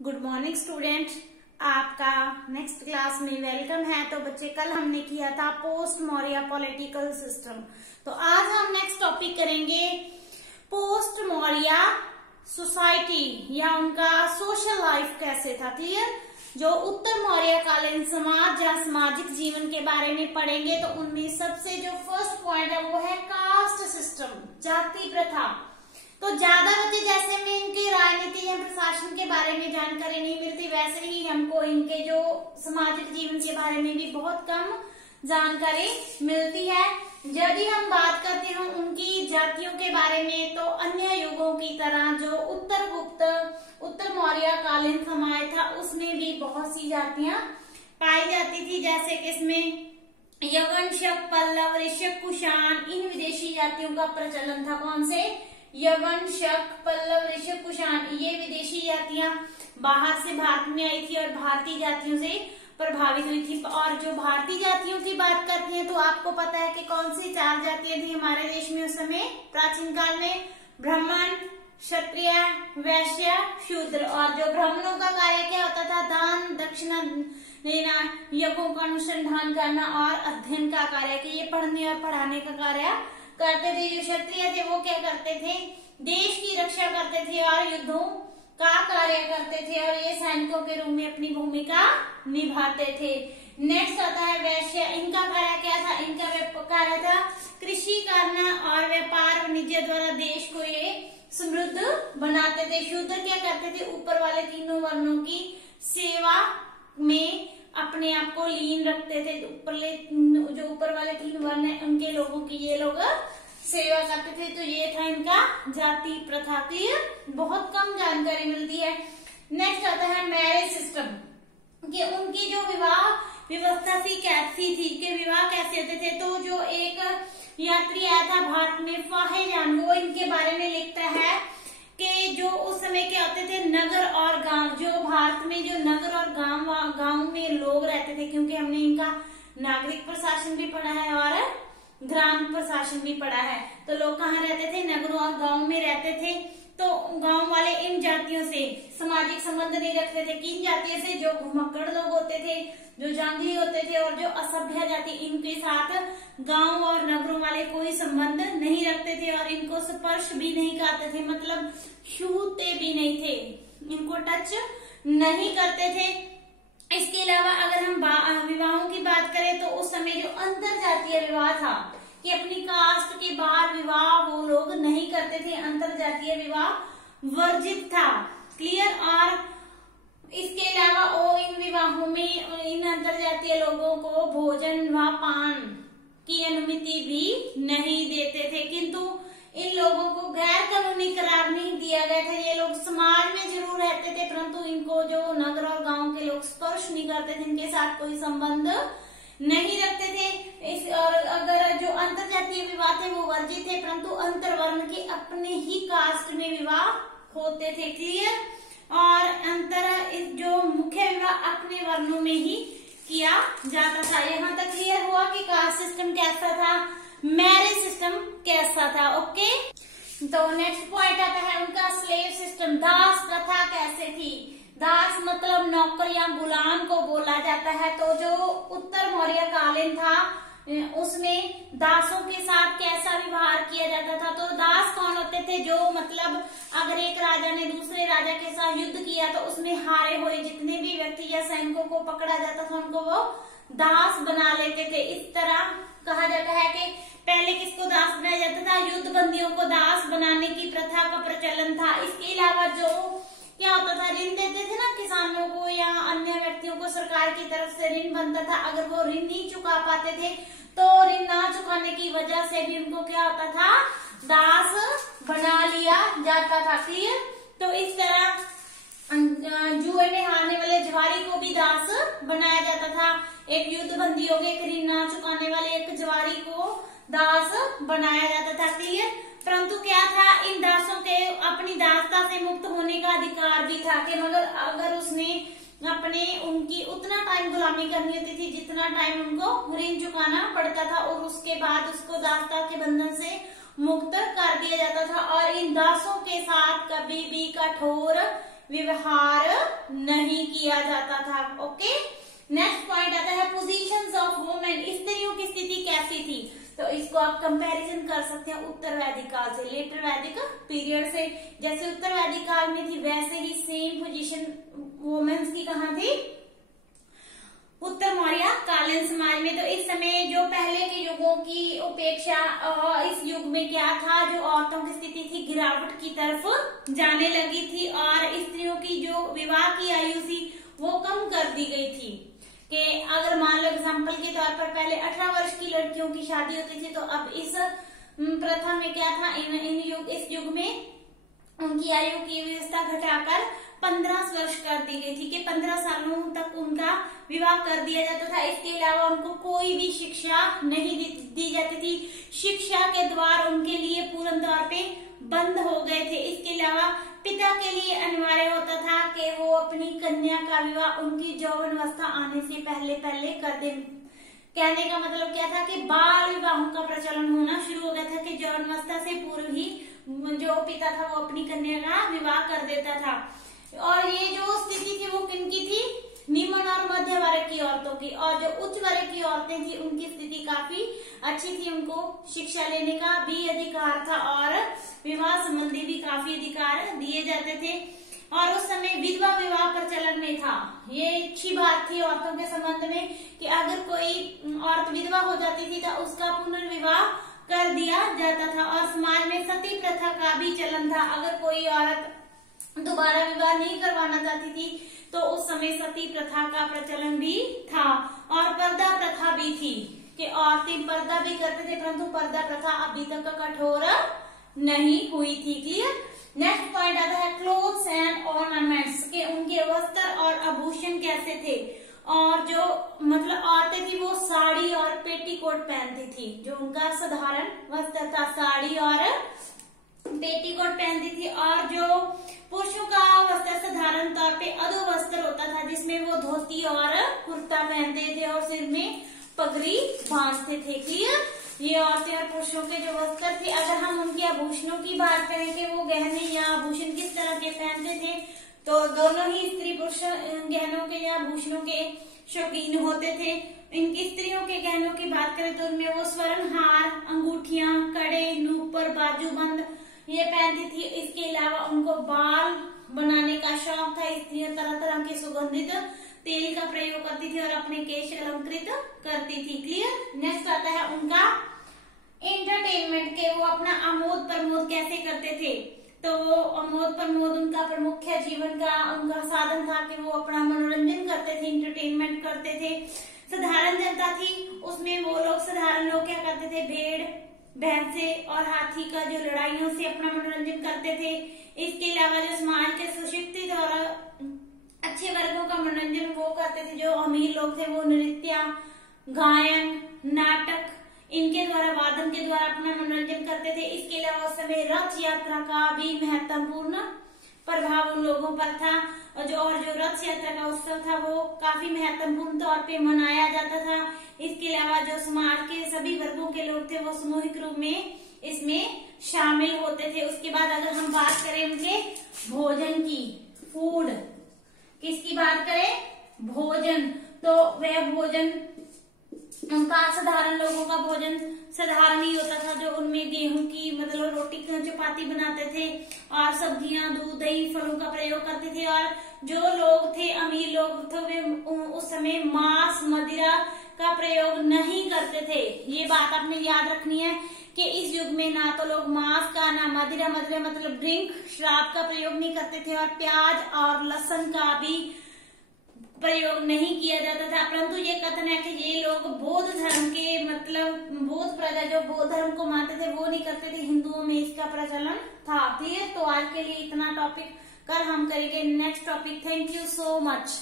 Good morning student, आपका next class में welcome है। तो बच्चे, कल हमने किया था पोस्ट मौर्य पॉलिटिकल सिस्टम। तो आज हम नेक्स्ट टॉपिक करेंगे पोस्ट मौर्य सोसाइटी या उनका सोशल लाइफ कैसे था। क्लियर? जो उत्तर मौर्य कालीन समाज या सामाजिक जीवन के बारे में पढ़ेंगे तो उनमें सबसे जो फर्स्ट पॉइंट है वो है कास्ट सिस्टम, जाति प्रथा। तो ज्यादा बच्चे जैसे में इनके राजनीति या प्रशासन के बारे में जानकारी नहीं मिलती, वैसे ही हमको इनके जो सामाजिक जीवन के बारे में भी बहुत कम जानकारी मिलती है। यदि हम बात करते हैं उनकी जातियों के बारे में तो अन्य युगों की तरह जो उत्तर मौर्य कालीन समाज था उसमें भी बहुत सी जातियां पाई जाती थी, जैसे कि इसमें यवन, शक, पल्लव, ऋषभ, कुषाण, इन विदेशी जातियों का प्रचलन था। कौन से? यवन, शक, पल्लव, ऋषभ, कुषाण, ये विदेशी जातियां बाहर से भारत में आई थी और भारतीय जातियों से प्रभावित हुई थी। और जो भारतीय जातियों की बात करती हैं तो आपको पता है कि कौन सी 4 जातियां थी हमारे देश में उस समय प्राचीन काल में? ब्राह्मण, क्षत्रिय, वैश्य, शूद्र। और जो ब्राह्मणों का कार्य क्या होता था? दान दक्षिणा देना, यज्ञों का अनुसंधान करना और अध्ययन का कार्य, कि ये पढ़ने और पढ़ाने का कार्य करते थे। जो क्षत्रिय थे वो क्या करते थे? देश की रक्षा करते थे और युद्धों का कार्य करते थे और ये सैनिकों के रूप में अपनी भूमिका निभाते थे। नेक्स्ट आता है वैश्य। इनका कार्य क्या था? इनका कार्य था कृषि करना और व्यापार वाणिज्य द्वारा देश को ये समृद्ध बनाते थे। शूद्र क्या करते थे? ऊपर वाले तीनों वर्णों की सेवा में अपने आप को लीन रखते थे। जो ऊपर वाले 3 वर्ण है उनके लोगों की ये लोग सेवा करते थे। तो ये था इनका जाति प्रथा। क्लियर? बहुत कम जानकारी मिलती है। नेक्स्ट आता है मैरिज सिस्टम, कि उनकी जो विवाह व्यवस्था थी कैसी थी, कि विवाह कैसे होते थे। तो जो एक यात्री आया था भारत में, फाहेजान, वो इनके बारे में लिखता है कि जो उस समय क्या होते थे नगर और गांव, जो भारत में जो नगर और गांव में लोग रहते थे, क्योंकि हमने इनका नागरिक प्रशासन भी पढ़ा है और ग्राम प्रशासन भी पढ़ा है। तो लोग कहाँ रहते थे? नगरों और गांव में रहते थे। तो गांव वाले इन जातियों से सामाजिक संबंध नहीं रखते थे। किन जातियों से? जो घुमक्कड़ लोग होते थे, जो जंगली होते थे और जो असभ्य जाति, इनके साथ गांव और नगरों वाले कोई संबंध नहीं रखते थे और इनको स्पर्श भी नहीं करते थे, मतलब छूते भी नहीं थे, इनको टच नहीं करते थे। इसके अलावा अगर हम विवाहों की बात करें तो उस समय जो अंतर जातीय विवाह था, कि अपनी कास्ट के बाहर विवाह वो लोग नहीं करते थे, अंतर जातीय विवाह वर्जित था। क्लियर? और इसके अलावा इन विवाहों में इन अंतर जातीय लोगों को भोजन व पान की अनुमति भी नहीं देते थे, किंतु इन लोगों को गैर कानूनी करार नहीं दिया गया था। ये लोग समाज में जरूर रहते थे, परंतु इनको जो नगर और गांव के लोग स्पर्श नहीं करते थे, इनके साथ कोई संबंध नहीं रखते थे। और अगर जो अंतर जातीय विवाह थे वो वर्जित थे, परंतु अंतर वर्ण के अपने ही कास्ट में विवाह होते थे। क्लियर? और जो मुख्य विवाह अपने वर्णों में ही किया जाता था। यहाँ तक क्लियर हुआ कि कास्ट सिस्टम कैसा था, मैरिज सिस्टम कैसा था। ओके, तो नेक्स्ट पॉइंट आता है उनका स्लेव सिस्टम, दास प्रथा कैसे थी। दास मतलब नौकर या गुलाम को बोला जाता है। तो जो उत्तर मौर्य कालीन था उसमें दासों के साथ कैसा व्यवहार किया जाता था। तो दास कौन होते थे? जो मतलब अगर एक राजा ने दूसरे राजा के साथ युद्ध किया तो उसमें हारे हुए जितने भी व्यक्ति या सैनिकों को पकड़ा जाता था उनको वो दास बना लेते थे। इस तरह कहा जाता है कि पहले किसको दास बनाया जाता था? युद्ध बंदियों को दास बनाने की प्रथा का प्रचलन था। इसके अलावा जो क्या होता था, ऋण देते थे ना किसानों को या अन्य व्यक्तियों को, सरकार की तरफ से ऋण बनता था। अगर वो ऋण नहीं चुका पाते थे तो ऋण ना चुकाने की वजह से भी उनको क्या होता था? दास बना लिया जाता था। क्लियर? तो इस तरह जुए में हारने वाले जवारी को भी दास बनाया जाता था। एक युद्ध बंदी हो गए, एक ऋण ना चुकाने वाले एक जवारी को दास बनाया जाता था। क्लियर? परंतु क्या था, इन दासों के अपनी दासता से मुक्त होने का अधिकार भी था, कि मगर अगर उसने उनकी उतना टाइम गुलामी करनी होती थी जितना टाइम उनको ऋण चुकाना पड़ता था, और उसके बाद उसको दासता के बंधन से मुक्त कर दिया जाता था। और इन दासों के साथ कभी भी कठोर व्यवहार नहीं किया जाता था। ओके, नेक्स्ट पॉइंट आता है पोजीशंस ऑफ वुमेन, स्त्रियों की स्थिति कैसी थी। तो इसको आप कंपैरिजन कर सकते हैं उत्तर वैदिक काल से, लेटर वैदिक पीरियड से। जैसे उत्तर वैदिक काल में थी वैसे ही सेम पोजीशन वुमेन्स की कहाँ थी, उत्तर मौर्य कालीन समाज में। तो इस समय जो पहले के युगों की उपेक्षा इस युग में क्या था, जो औरतों की स्थिति थी गिरावट की तरफ जाने लगी थी और स्त्रियों की जो विवाह की आयु थी वो कम कर दी गई थी। कि अगर मान लो एग्जाम्पल के तौर पर पहले 18 वर्ष की लड़कियों की शादी होती थी, तो अब इस प्रथा में क्या था, इस युग में उनकी आयु की व्यवस्था घटाकर 15 वर्ष कर दी गई थी कि 15 सालों तक उनका विवाह कर दिया जाता था। इसके अलावा उनको कोई भी शिक्षा नहीं दी जाती थी, शिक्षा के द्वार उनके लिए पूर्ण तौर पे बंद हो गए थे। इसके अलावा पिता के लिए अनिवार्य होता था कि वो अपनी कन्या का विवाह उनकी यौवनावस्था आने से पहले कर दे। कहने का मतलब क्या था कि बाल विवाहों का प्रचलन होना शुरू हो गया था कि यौवनावस्था से पूर्व ही जो पिता था वो अपनी कन्या का विवाह कर देता था। और ये जो स्थिति थी वो किनकी थी, निम्न और मध्य वर्ग की औरतों की। और जो उच्च वर्ग की औरतें थी उनकी स्थिति काफी अच्छी थी, उनको शिक्षा लेने का भी अधिकार था और विवाह संबंधी भी काफी अधिकार दिए जाते थे। और उस समय विधवा विवाह प्रचलन में था। ये अच्छी बात थी औरतों के संबंध में कि अगर कोई औरत विधवा हो जाती थी तो उसका पुनर्विवाह कर दिया जाता था। और समाज में सती प्रथा का भी चलन था। अगर कोई औरत दोबारा विवाह नहीं करवाना चाहती थी तो उस समय सती प्रथा का प्रचलन भी था। और पर्दा प्रथा भी थी कि औरतें पर्दा भी करते थे, परंतु पर्दा प्रथा अभी तक कठोर नहीं हुई थी। क्लियर। नेक्स्ट पॉइंट आता है क्लोथ्स एंड ऑर्नामेंट्स, के उनके वस्त्र और आभूषण कैसे थे। और जो मतलब औरतें थी वो साड़ी और पेटीकोट पहनती थी, जो उनका साधारण वस्त्र था, साड़ी और पेटीकोट पहनती थी। और जो पुरुषों का वस्त्र साधारण तौर पे अधो वस्त्र होता था, जिसमें वो धोती और कुर्ता पहनते थे और सिर में पगड़ी बांधते थे। क्लियर। ये औरतें और पुरुषों के जो वस्त्र थे। अगर हम उनके आभूषणों की बात करें कि वो गहने या आभूषण किस तरह के पहनते थे, तो दोनों ही स्त्री पुरुष गहनों के या आभूषणों के शौकीन होते थे। इनकी स्त्रियों के गहनों की बात करें तो उनमें वो स्वर्ण हार, अंगूठियां, कड़े, नूपुर, बाजूबंद ये पहनती थी। इसके अलावा उनको बाल बनाने का शौक था। स्त्रियां तरह तरह के सुगंधित तेल का प्रयोग करती थी और अपने केश अलंकृत करती थी। क्लियर। नेक्स्ट आता है उनका एंटरटेनमेंट के वो अपना आमोद प्रमोद कैसे करते थे। तो वो आमोद प्रमोद उनका प्रमुख जीवन का उनका साधन था कि वो अपना मनोरंजन करते थे, एंटरटेनमेंट करते थे। साधारण जनता थी उसमें वो लोग साधारण लोग क्या करते थे, भेड़, भैंसे और हाथी का जो लड़ाइयों से अपना मनोरंजन करते थे। इसके अलावा जो समाज के सुशिक्षित और अच्छे वर्गों का मनोरंजन वो करते थे। जो अमीर लोग थे वो नृत्य, गायन, नाटक इनके द्वारा, वादन के द्वारा अपना मनोरंजन करते थे। इसके अलावा उस समय रथ यात्रा का भी महत्वपूर्ण प्रभाव उन लोगों पर था। और जो रथ यात्रा का उत्सव था वो काफी महत्वपूर्ण तौर पे मनाया जाता था। इसके अलावा जो समाज के सभी वर्गों के लोग थे वो सामूहिक रूप में इसमें शामिल होते थे। उसके बाद अगर हम बात करें उनके भोजन की, फूड, किसकी बात करें, भोजन, तो वह भोजन उनका साधारण लोगों का भोजन साधारण ही होता था। जो उनमें गेहूं की मतलब रोटी चपाती बनाते थे और सब्जियां, दूध, दही, फलों का प्रयोग करते थे। और जो लोग थे अमीर लोग थे वे उस समय मांस, मदिरा का प्रयोग नहीं करते थे। ये बात आपने याद रखनी है कि इस युग में ना तो लोग मांस का, ना मदिरा मतलब ड्रिंक, शराब का प्रयोग नहीं करते थे। और प्याज और लहसुन का भी प्रयोग नहीं किया जाता था। परंतु ये कथन है कि ये लोग बौद्ध धर्म के मतलब बौद्ध प्रजा जो बौद्ध धर्म को मानते थे वो नहीं करते थे, हिंदुओं में इसका प्रचलन था। क्लियर। तो आज के लिए इतना टॉपिक, कल हम करेंगे next topic. Thank you so much.